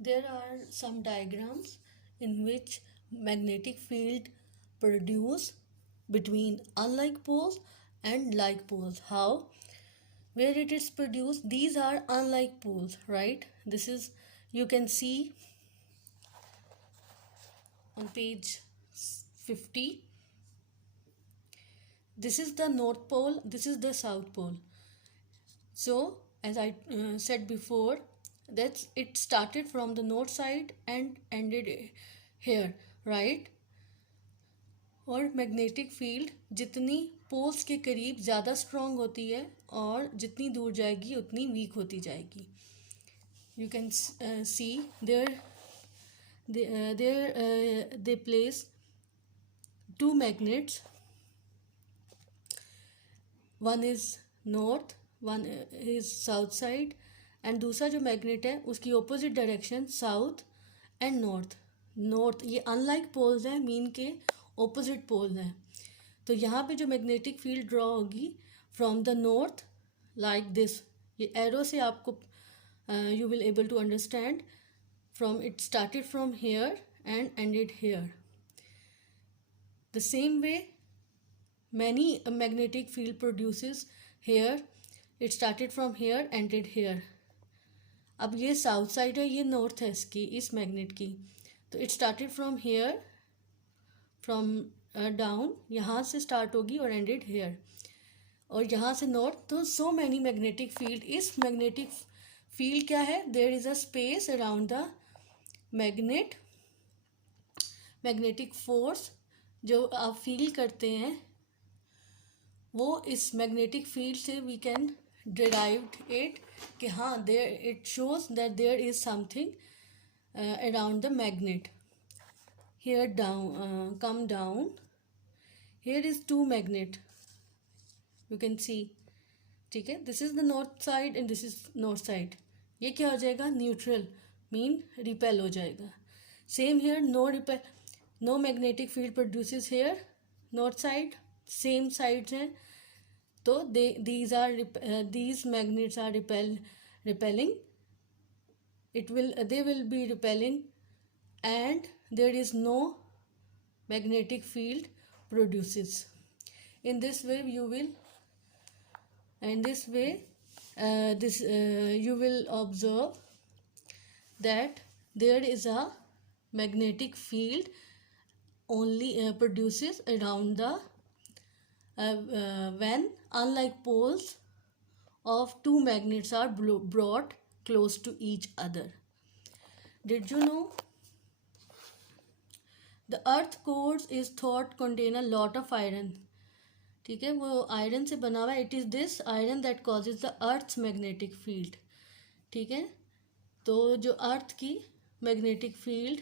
There are some diagrams in which magnetic field produce between unlike poles and like poles. How? Where it is produced, these are unlike poles, right? This is, you can see on page 50. This is the north pole, this is the south pole. So as I said before, that it started from the north side and ended here, right? और magnetic field जितनी poles के करीब ज़्यादा strong होती है और जितनी दूर जाएगी उतनी वीक होती जाएगी. You can C they place two magnets. One is north, one is south side, and दूसरा जो मैग्नेट है उसकी opposite direction south and north. ये अनलाइक पोल्स हैं, मीन के ऑपोजिट पोल्स हैं. तो यहाँ पे जो मैग्नेटिक फील्ड ड्रॉ होगी from the north like this, ये एरो से आपको you will able to understand from it started from here and ended here. The same way many magnetic field produces here. It started from here, ended here. अब ये south side है, ये north है इसकी, इस magnet की. तो it started from hair, from down, यहाँ से स्टार्ट होगी और एंडेड हेयर, और यहाँ से नॉर्थ. तो सो मैनी मैग्नेटिक फील्ड. इस मैग्नेटिक फील्ड क्या है, there is a space around the magnet. Magnetic force जो आप फील करते हैं वो इस मैग्नेटिक फील्ड से वी कैन डिराइव इट कि हाँ, there it shows that there is something around the magnet. here down come down, here is two magnet, you can see. ठीक है, this is the north side and this is north side. ये क्या हो जाएगा, neutral, mean repel हो जाएगा. Same here, no magnetic field produces here, north side, same sides हैं. तो these magnets are repelling, they will be repelling, and there is no magnetic field produces. In this way you will observe that there is a magnetic field only produces around the when unlike poles of two magnets are brought close to each other. Did you know the earth core is thought contain a lot of iron? ठीक है, वो iron से बना हुआ है. It is this iron that causes the earth's magnetic field. ठीक है, तो जो अर्थ की मैग्नेटिक फील्ड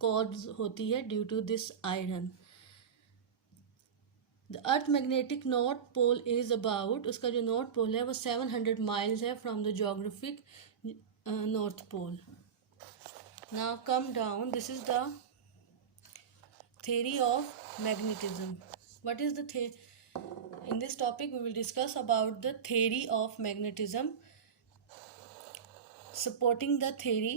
कॉज होती है due to this iron. The earth magnetic north pole is about, उसका जो नॉर्थ पोल है वो 700 माइल्स है from the geographic north pole. Now come down, this is the theory of magnetism. What is the in this topic we will discuss about the theory of magnetism. Supporting the theory,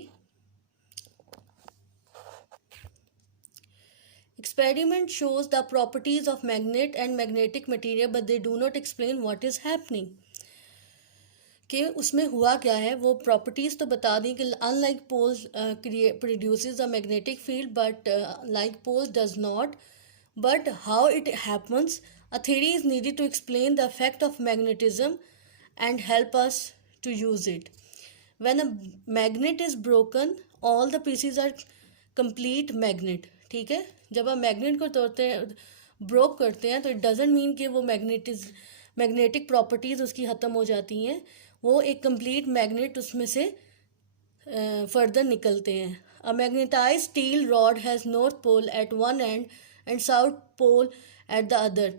experiment shows the properties of magnet and magnetic material, but they do not explain what is happening. कि उसमें हुआ क्या है, वो properties तो बता दी कि unlike poles produces a magnetic field but like poles does not. But how it happens, a theory is needed to explain the effect of magnetism and help us to use it. When a magnet is broken all the pieces are complete magnet. ठीक है, जब आप magnet को तोड़ते हैं, broke करते हैं, तो इट डजेंट मीन कि वो मैग्नेटिक प्रॉपर्टीज़ उसकी ख़त्म हो जाती हैं. वो एक कंप्लीट मैग्नेट उसमें से फर्दर निकलते हैं. A magnetise steel rod has north pole at one end and south pole at the other.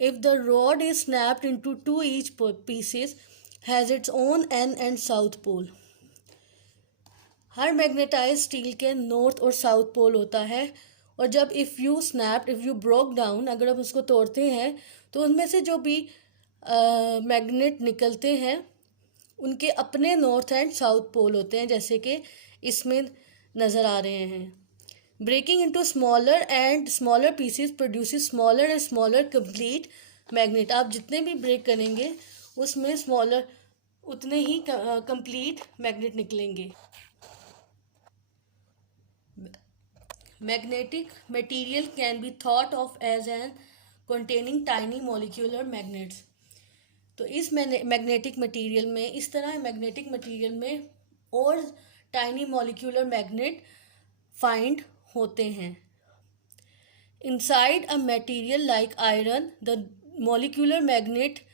If the rod is snapped into two each pieces has its own and south pole. हर magnetise steel के north और south pole होता है. और जब if you broke down, अगर आप उसको तोड़ते हैं तो उनमें से जो भी मैग्नेट निकलते हैं उनके अपने नॉर्थ एंड साउथ पोल होते हैं, जैसे कि इसमें नज़र आ रहे हैं। Breaking into smaller and smaller pieces produces smaller and smaller complete magnet. आप जितने भी ब्रेक करेंगे उसमें स्मॉलर उतने ही कंप्लीट मैग्नेट निकलेंगे। Magnetic material can be thought of as an containing tiny molecular magnets। तो इस मैग्नेटिक मटेरियल में, इस तरह मैग्नेटिक मटेरियल में और टाइनी मॉलिक्यूलर मैग्नेट फाइंड होते हैं। Inside a material like iron, the molecular magnet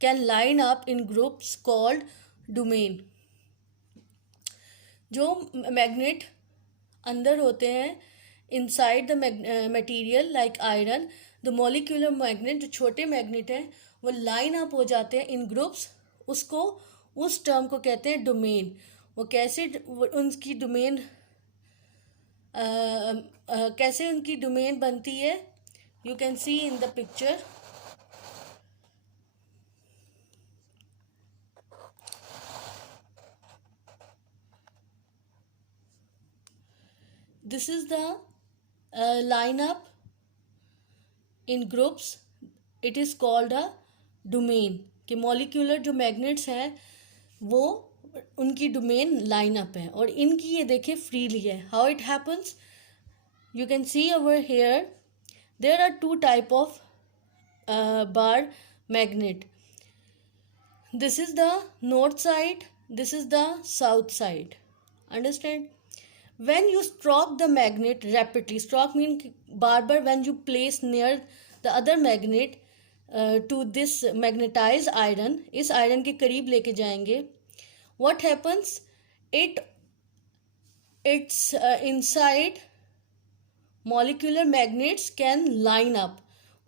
can line up in groups called domain। जो मैग्नेट अंदर होते हैं, inside the material like iron, the molecular magnet, जो छोटे मैग्नेट हैं वो लाइन अप हो जाते हैं इन ग्रुप्स। उसको, उस टर्म को कहते हैं डोमेन। वो कैसे उनकी डोमेन कैसे उनकी डोमेन बनती है, you can C in the picture. This is the line up in groups, it is called a domain। कि मॉलिक्यूलर जो मैग्नेट्स हैं वो उनकी डोमेन लाइन अप है, और इनकी ये देखें फ्रीली है। How it happens, you can see over here there are two type of bar magnet. This is the north side, this is the south side, understand. When you stroke the magnet rapidly, stroke means bar when you place near the other magnet to this magnetized iron, इस iron के करीब लेके जाएंगे, what happens, its inside molecular magnets can line up।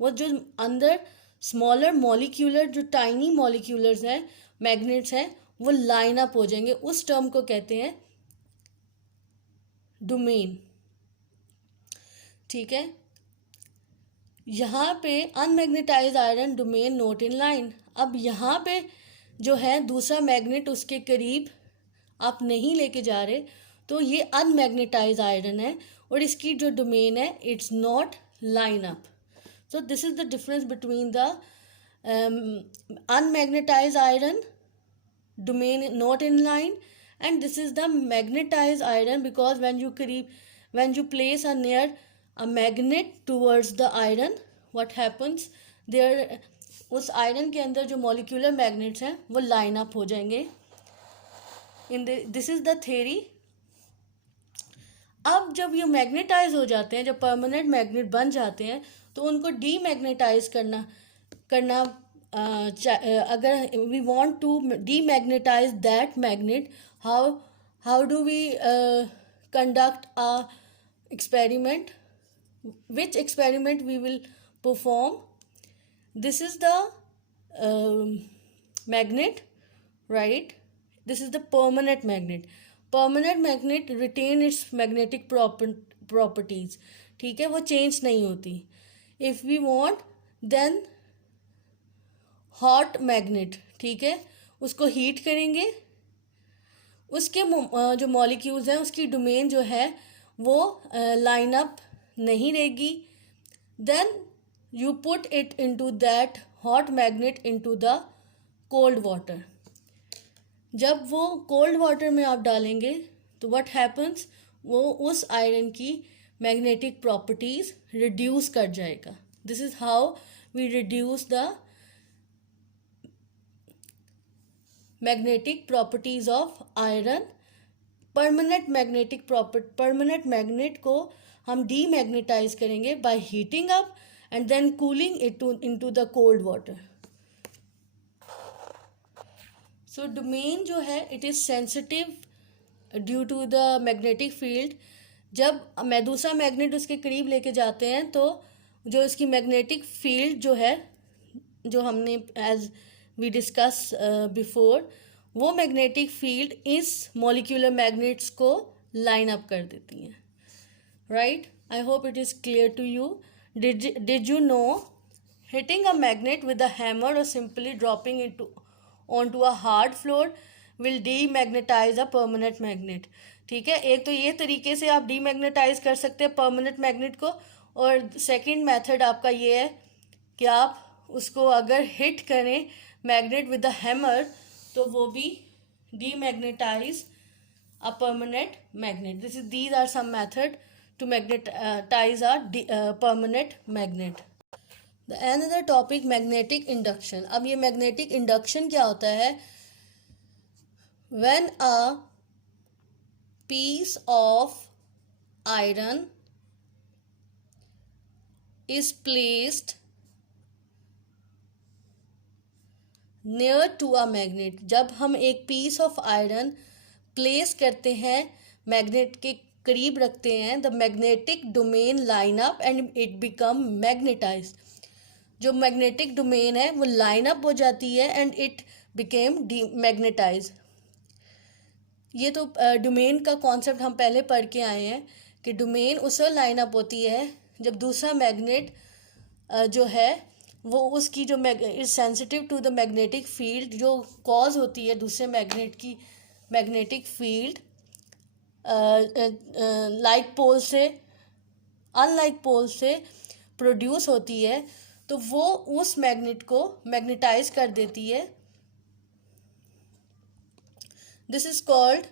वो जो अंदर smaller molecular, जो tiny moleculars हैं, magnets हैं, वो line up हो जाएंगे। उस term को कहते हैं डोमेन। ठीक है, यहाँ पे unmagnetise iron domain not in line. अब यहाँ पे जो है दूसरा मैग्नेट उसके करीब आप नहीं लेके जा रहे, तो ये अनमैग्नेटाइज आयरन है और इसकी जो डोमेन है it's not line up. So this is the difference between the unmagnetise iron domain not in line, and this is the magnetized iron, because when you place a near a magnet towards the iron, what happens there, उस iron के अंदर जो molecular magnets हैं वो line up हो जाएंगे। This is the theory. अब जब ये मैग्नेटाइज हो जाते हैं, जब परमानेंट मैग्नेट बन जाते हैं, तो उनको डीमैग्नेटाइज करना अगर we want to demagnetize that magnet, how do we conduct a experiment, which experiment we will perform? This is the magnet, right? This is the permanent magnet। permanent magnet retain its magnetic properties, ठीक है, वो change नहीं होती। if we want then hot magnet, ठीक है, उसको heat करेंगे, उसके जो मॉलिक्यूल्स हैं उसकी डोमेन जो है वो लाइन अप नहीं रहेगी। Then you put it into that hot magnet into the cold water. जब वो कोल्ड वाटर में आप डालेंगे तो व्हाट हैपन्स, वो उस आयरन की मैग्नेटिक प्रॉपर्टीज रिड्यूस कर जाएगा। This is how we reduce the magnetic properties of iron. Permanent magnet को हम डीमैग्नेटाइज करेंगे by heating up and then cooling it into the cold water. So domain जो है it is sensitive due to the magnetic field. जब दूसरा magnet उसके करीब लेके जाते हैं तो जो इसकी मैग्नेटिक फील्ड जो है, जो हमने एज वी डिस्कस बिफोर, वो मैग्नेटिक फील्ड इस मॉलिक्यूलर मैग्नेट्स को लाइन अप कर देती हैं, right. I hope it is clear to you. Did you know hitting a magnet with a hammer or simply dropping it onto a hard floor will demagnetise a permanent magnet. ठीक है, एक तो ये तरीके से आप डीमैग्नेटाइज कर सकते हैं परमानेंट मैग्नेट को, और सेकंड मेथड आपका ये है कि आप उसको अगर हिट करें मैग्नेट विद अ हैमर तो वो भी demagnetise a permanent magnet. These are some method to magnetize a permanent magnet. The another topic, magnetic induction. अब ये magnetic induction क्या होता है? When a piece of iron is placed near to a magnet, जब हम एक piece of iron place करते हैं मैग्नेट के करीब रखते हैं, the magnetic domain line up and it become magnetize. जो मैग्नेटिक डोमेन है वो लाइन अप हो जाती है and it became demagnetize. ये तो डोमेन का कॉन्सेप्ट हम पहले पढ़ के आए हैं कि डोमेन उस वक्त लाइन अप होती है जब दूसरा मैग्नेट जो है वो उसकी जो is sensitive to the magnetic field, जो कॉज होती है दूसरे मैग्नेट की मैग्नेटिक फील्ड लाइक पोल से अनलाइक पोल से प्रोड्यूस होती है, तो वो उस मैग्नेट को मैग्नेटाइज कर देती है। This is called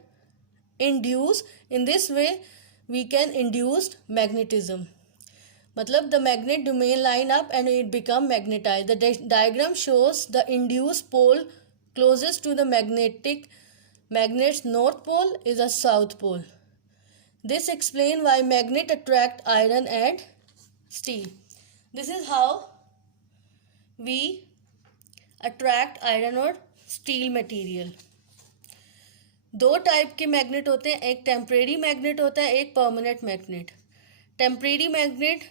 induce. In this way we can induced magnetism, मतलब the magnet domain line up and it become magnetise. The diagram shows the induce pole closest to the magnet's north pole is a south pole. This explains why magnet attract iron and steel. This is how we attract iron or steel material. दो type के magnet होते हैं, एक temporary magnet होता है, एक permanent magnet. Temporary magnet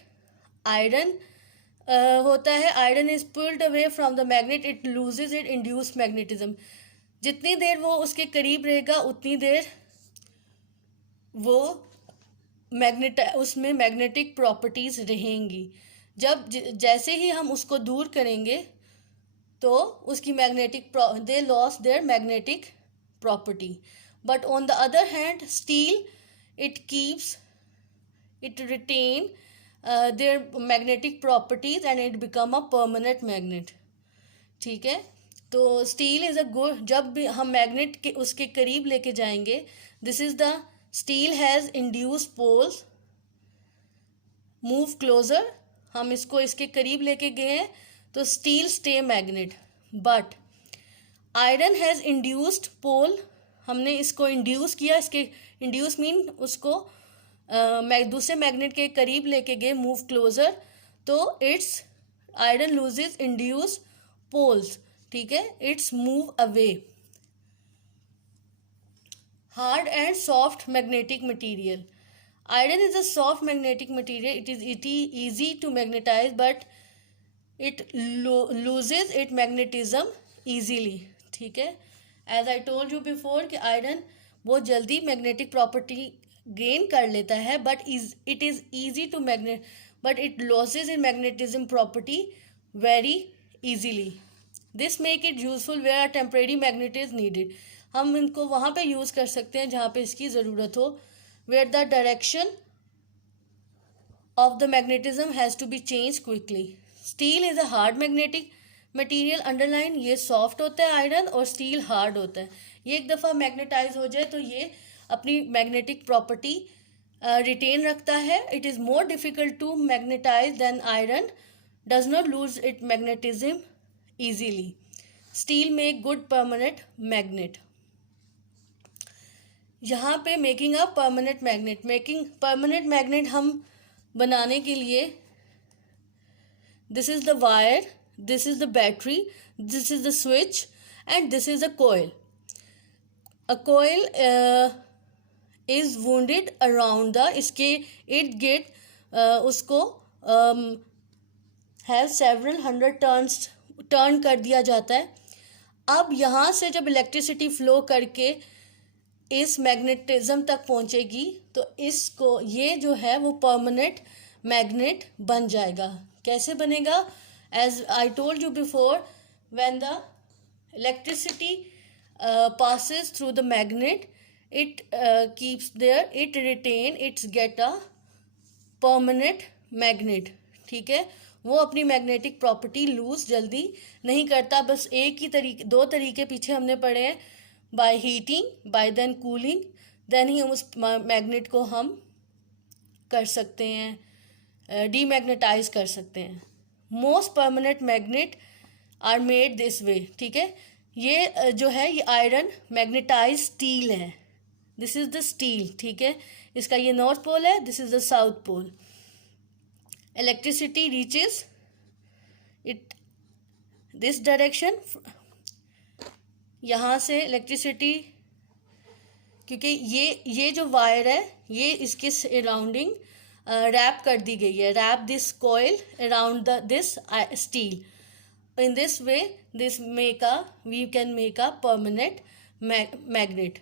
iron होता है, iron is pulled away from the magnet, it loses it induce magnetism. जितनी देर वो उसके करीब रहेगा उतनी देर वो उसमें मैग्नेटिक प्रॉपर्टीज़ रहेंगी। जब जैसे ही हम उसको दूर करेंगे तो उसकी magnetic they loss their magnetic property. But on the other hand steel it retain their magnetic properties and it become a permanent magnet. ठीक है, तो स्टील इज़ अ गुड, जब भी हम मैग्नेट के उसके करीब लेके जाएंगे, this is the steel has induce poles move closer, हम इसको इसके करीब लेके गए हैं तो steel stay magnet. But iron has induced pole, हमने इसको इंड्यूस किया, इसके इंड्यूस मीन उसको दूसरे मैग्नेट के करीब लेके गए, मूव क्लोजर, तो it's iron loses induce poles. ठीक है, it's move away. Hard and soft magnetic material. Iron is a soft magnetic material, it is easy to magnetize but it loses its magnetism easily. ठीक है, as I told you before कि iron बहुत जल्दी magnetic property gain कर लेता है, but it is easy to magnet, but it loses in magnetism property very easily. This make it useful where a temporary magnet is needed. हम इनको वहाँ पे यूज़ कर सकते हैं जहाँ पे इसकी ज़रूरत हो, where the direction of the magnetism has to be changed quickly. Steel is a hard magnetic material, underline ये soft होता है आयरन और स्टील हार्ड होता है। ये एक दफ़ा मैग्नेटाइज हो जाए तो ये अपनी मैग्नेटिक प्रॉपर्टी रिटेन रखता है। It is more difficult to magnetize than iron, does not lose it magnetism easily. Steel make good permanent magnet. यहाँ पे making a permanent magnet, making permanent magnet हम बनाने के लिए, this is the wire, this is the battery, this is the switch and this is a coil. A coil is wounded around the, इसके इर्द गिर्द उसको हैव सेवरल 100 टर्न कर दिया जाता है। अब यहाँ से जब इलेक्ट्रिसिटी फ्लो करके इस मैग्नेटिज्म तक पहुँचेगी तो इसको ये जो है वो परमानेंट मैग्नेट बन जाएगा। कैसे बनेगा? As I told you before, when the electricity passes through the magnet, it keeps there, it retain, it's get a permanent magnet. ठीक है, वो अपनी मैग्नेटिक प्रॉपर्टी लूज जल्दी नहीं करता. बस एक ही तरीके, दो तरीके पीछे हमने पढ़े हैं, by heating, by then cooling, then ही हम उस मैग्नेट को हम कर सकते हैं, डीमैग्नेटाइज कर सकते हैं. Most permanent magnet are made this way. ठीक है, ये जो है ये आयरन मैग्नेटाइज स्टील है. This is the steel. ठीक है, इसका ये नॉर्थ पोल है, this is the south pole. Electricity reaches it this direction. यहाँ से इलेक्ट्रिसिटी, क्योंकि ये जो वायर है ये इसके सराउंडिंग रैप कर दी गई है. Wrap this coil around this steel. In this way, we can make a permanent magnet.